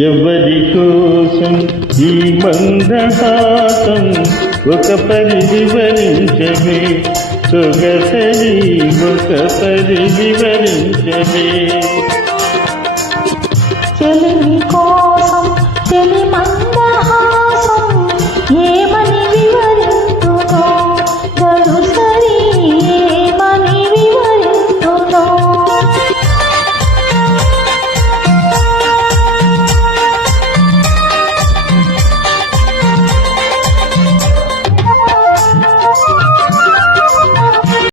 ఎవరి కోసం ఈ మందహాసం ఒక పరిధి వరించమే? సొగసరి ఒక పరిధి వరించమే? చెలిమి కోసం చెలి